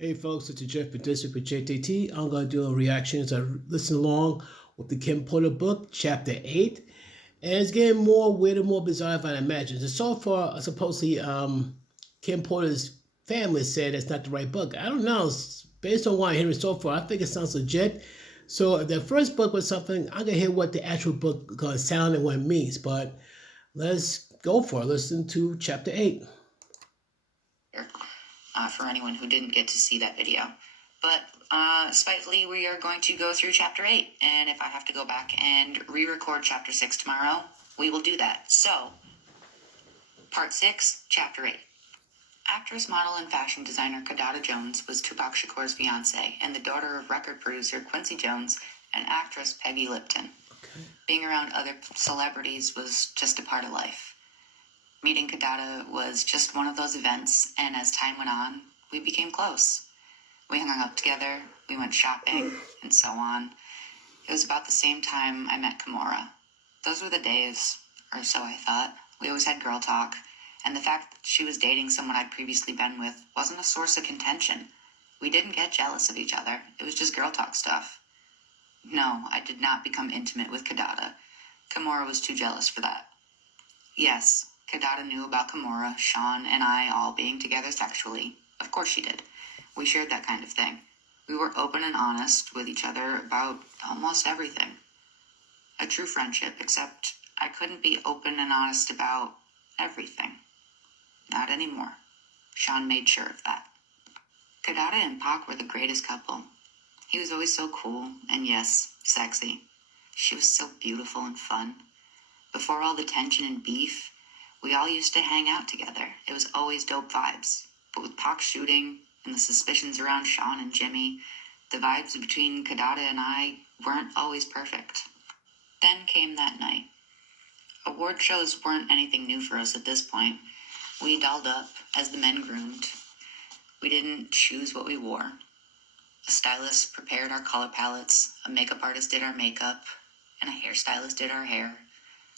Hey folks, it's Jeff with This Week with JTT. I'm going to do a reaction as I listen along with the Kim Porter book, Chapter 8. And it's getting more weird and more bizarre than I imagined. And so far, supposedly, Kim Porter's family said it's not the right book. I don't know. Based on what I'm hearing so far, I think it sounds legit. So if the first book was something, I'm going to hear what the actual book is going to sound and what it means. But let's go for it. Listen to Chapter 8. For anyone who didn't get to see that video. But spitefully, we are going to go through Chapter 8, and if I have to go back and re-record Chapter 6 tomorrow, we will do that. So, Part 6, Chapter 8. Actress, model, and fashion designer Kidada Jones was Tupac Shakur's fiancée and the daughter of record producer Quincy Jones and actress Peggy Lipton. Okay. Being around other celebrities was just a part of life. Meeting Kidada was just one of those events, and as time went on, we became close. We hung out together, we went shopping, and so on. It was about the same time I met Kimura. Those were the days, or so I thought. We always had girl talk, and the fact that she was dating someone I'd previously been with wasn't a source of contention. We didn't get jealous of each other. It was just girl talk stuff. No, I did not become intimate with Kidada. Kimura was too jealous for that. Yes, Kidada knew about Kimura, Sean, and I all being together sexually. Of course she did. We shared that kind of thing. We were open and honest with each other about almost everything. A true friendship, except I couldn't be open and honest about everything. Not anymore. Sean made sure of that. Kidada and Pac were the greatest couple. He was always so cool, and yes, sexy. She was so beautiful and fun. Before all the tension and beef, we all used to hang out together. It was always dope vibes. But with Pac shooting and the suspicions around Sean and Jimmy, the vibes between Kidada and I weren't always perfect. Then came that night. Award shows weren't anything new for us at this point. We dolled up as the men groomed. We didn't choose what we wore. A stylist prepared our color palettes, a makeup artist did our makeup, and a hairstylist did our hair.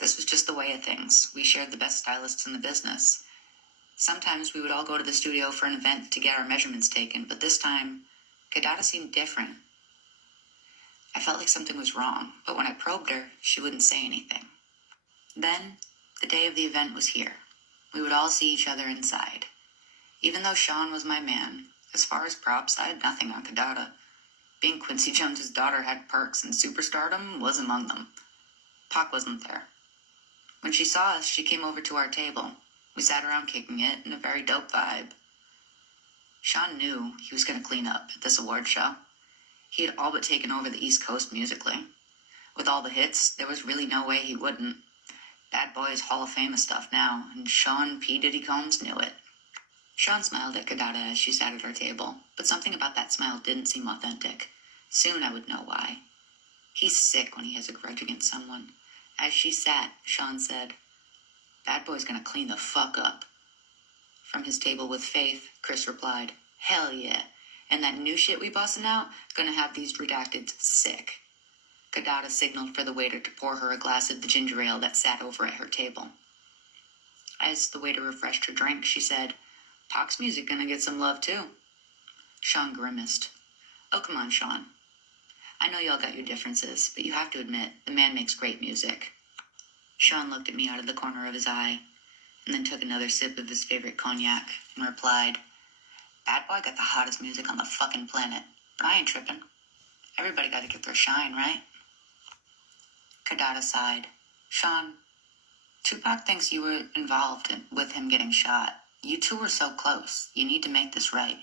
This was just the way of things. We shared the best stylists in the business. Sometimes we would all go to the studio for an event to get our measurements taken, but this time, Kidada seemed different. I felt like something was wrong, but when I probed her, she wouldn't say anything. Then, the day of the event was here. We would all see each other inside. Even though Sean was my man, as far as props, I had nothing on Kidada. Being Quincy Jones's daughter had perks, and superstardom was among them. Pac wasn't there. When she saw us, she came over to our table. We sat around kicking it in a very dope vibe. Sean knew he was going to clean up at this award show. He had all but taken over the East Coast musically. With all the hits, there was really no way he wouldn't. Bad Boy is Hall of Fame stuff now, and Sean P. Diddy Combs knew it. Sean smiled at Kidada as she sat at our table, but something about that smile didn't seem authentic. Soon I would know why. He's sick when he has a grudge against someone. As she sat, Sean said, "Bad Boy's gonna clean the fuck up." From his table with Faith, Chris replied, "Hell yeah. And that new shit we bustin' out, gonna have these redacted sick." Kidada signaled for the waiter to pour her a glass of the ginger ale that sat over at her table. As the waiter refreshed her drink, she said, "Pac's music gonna get some love too." Sean grimaced. "Oh, come on, Sean. I know y'all got your differences, but you have to admit, the man makes great music." Sean looked at me out of the corner of his eye, and then took another sip of his favorite cognac, and replied, "Bad Boy got the hottest music on the fucking planet, but I ain't tripping. Everybody gotta get their shine, right?" Kidada sighed. "Sean, Tupac thinks you were involved with him getting shot. You two were so close. You need to make this right."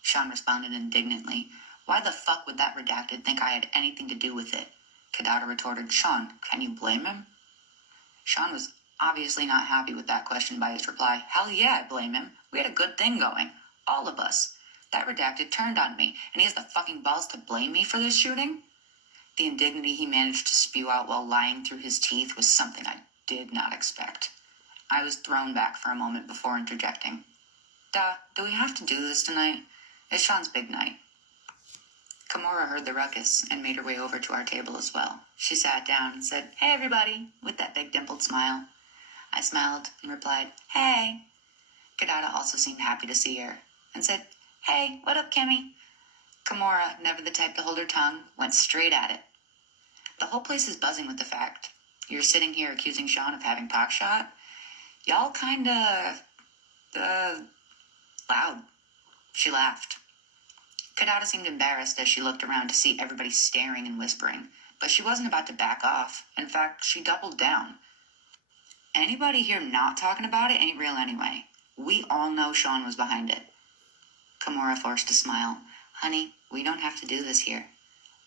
Sean responded indignantly, "Why the fuck would that redacted think I had anything to do with it?" Kidada retorted, "Sean, can you blame him?" Sean was obviously not happy with that question by his reply. "Hell yeah, I blame him. We had a good thing going. All of us. That redacted turned on me, and he has the fucking balls to blame me for this shooting?" The indignity he managed to spew out while lying through his teeth was something I did not expect. I was thrown back for a moment before interjecting. Do we have to do this tonight? It's Sean's big night." Kimura heard the ruckus and made her way over to our table as well. She sat down and said, "Hey, everybody," with that big dimpled smile. I smiled and replied, "Hey." Kidada also seemed happy to see her and said, Hey, what up, Kimmy? Kimura, never the type to hold her tongue, went straight at it. The whole place is buzzing with the fact you're sitting here accusing Sean of having pockshot. Y'all kinda, loud. She laughed. Kadada seemed embarrassed as she looked around to see everybody staring and whispering, but she wasn't about to back off. In fact, she doubled down. Anybody here not talking about it ain't real anyway. We all know Sean was behind it. Kimura forced a smile. Honey, we don't have to do this here.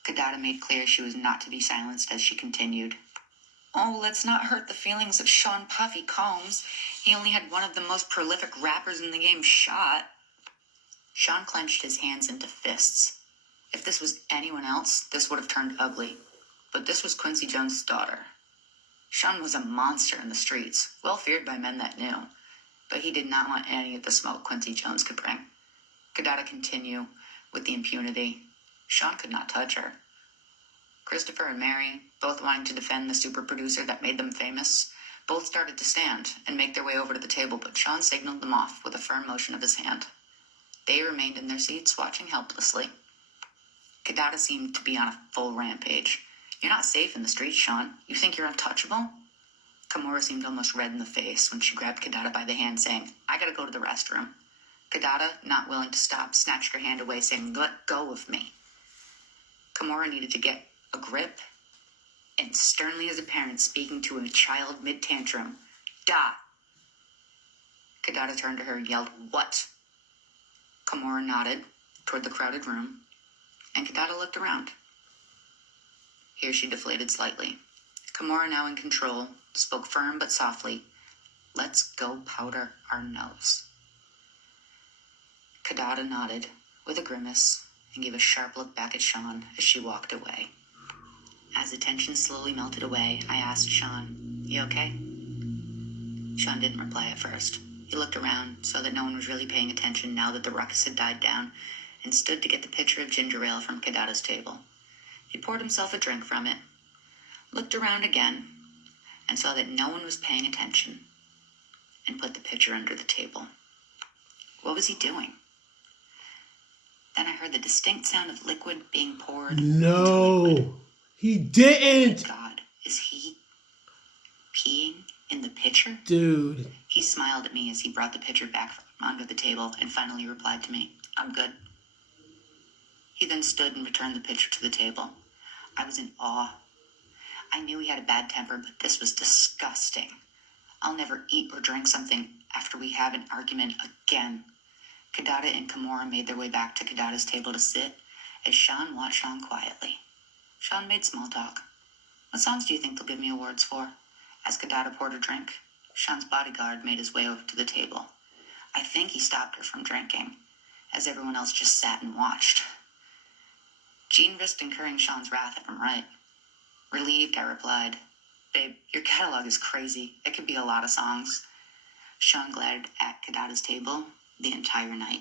Kadada made clear she was not to be silenced as she continued. Oh, let's not hurt the feelings of Sean Puffy Combs. He only had one of the most prolific rappers in the game shot. Sean clenched his hands into fists. If this was anyone else, this would have turned ugly. But this was Quincy Jones' daughter. Sean was a monster in the streets, well feared by men that knew. But he did not want any of the smoke Quincy Jones could bring. Kadada continued with the impunity. Sean could not touch her. Christopher and Mary, both wanting to defend the super producer that made them famous, both started to stand and make their way over to the table, but Sean signaled them off with a firm motion of his hand. They remained in their seats, watching helplessly. Kadada seemed to be on a full rampage. You're not safe in the streets, Sean. You think you're untouchable? Kimura seemed almost red in the face when she grabbed Kadada by the hand, saying, I gotta go to the restroom. Kadada, not willing to stop, snatched her hand away, saying, let go of me. Kimura needed to get a grip, and sternly as a parent speaking to a child mid-tantrum, Da! Kadada turned to her and yelled, what? Kimura nodded toward the crowded room, and Kadada looked around. Here she deflated slightly. Kimura, now in control, spoke firm but softly, let's go powder our nose. Kadada nodded with a grimace and gave a sharp look back at Sean as she walked away. As the tension slowly melted away, I asked Sean, you okay? Sean didn't reply at first. He looked around, saw that no one was really paying attention now that the ruckus had died down, and stood to get the pitcher of ginger ale from Kadada's table. He poured himself a drink from it, looked around again, and saw that no one was paying attention, and put the pitcher under the table. What was he doing? Then I heard the distinct sound of liquid being poured. No, he didn't. Oh my God, is he peeing in the pitcher? Dude. He smiled at me as he brought the pitcher back from under the table and finally replied to me, I'm good. He then stood and returned the pitcher to the table. I was in awe. I knew he had a bad temper, but this was disgusting. I'll never eat or drink something after we have an argument again. Kadada and Kimura made their way back to Kadada's table to sit, as Sean watched on quietly. Sean made small talk. What songs do you think they'll give me awards for? As Kadada poured a drink, Sean's bodyguard made his way over to the table. I think he stopped her from drinking, as everyone else just sat and watched. Jean risked incurring Sean's wrath if I'm right. Relieved, I replied, Babe, your catalog is crazy. It could be a lot of songs. Sean glared at Kadada's table the entire night.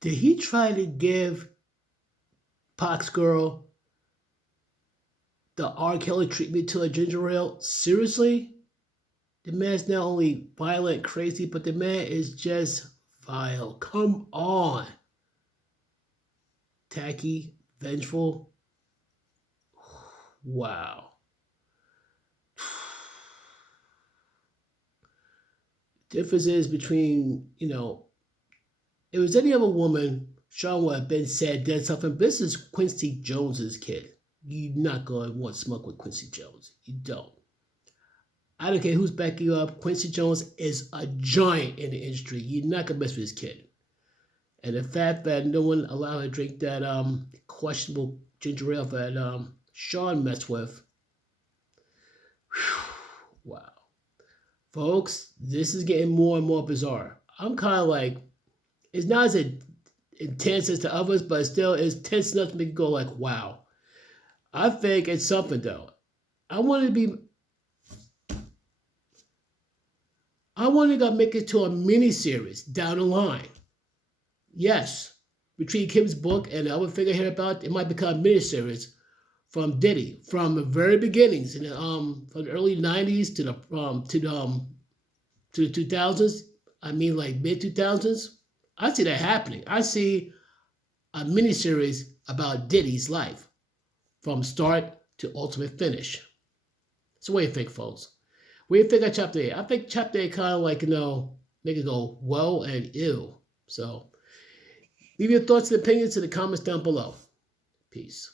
Did he try to give Pac's girl the R. Kelly treatment to a ginger ale? Seriously? The man's not only violent, crazy, but the man is just vile. Come on. Tacky, vengeful. Wow. Difference is between, if it was any other woman, Sean would have been said, did something. This is Quincy Jones's kid. You're not going to want to smoke with Quincy Jones. You don't. I don't care who's backing you up. Quincy Jones is a giant in the industry. You're not going to mess with his kid. And the fact that no one allowed her to drink that questionable ginger ale that Sean messed with. Whew, wow. Folks, this is getting more and more bizarre. I'm kind of like, it's not as intense as the others, but it still is tense enough to make you go like, wow. I think it's something, though. I want to make it to a mini-series down the line. Yes, between Kim's book and the other figure here about, it might become a mini-series from Diddy, from the very beginnings, in the, from the early '90s to the 2000s. I mean, like mid 2000s. I see that happening. I see a miniseries about Diddy's life from start to ultimate finish. So what do you think, folks? What do you think of chapter 8? I think chapter 8 kind of like, make it go whoa and ew. So leave your thoughts and opinions in the comments down below. Peace.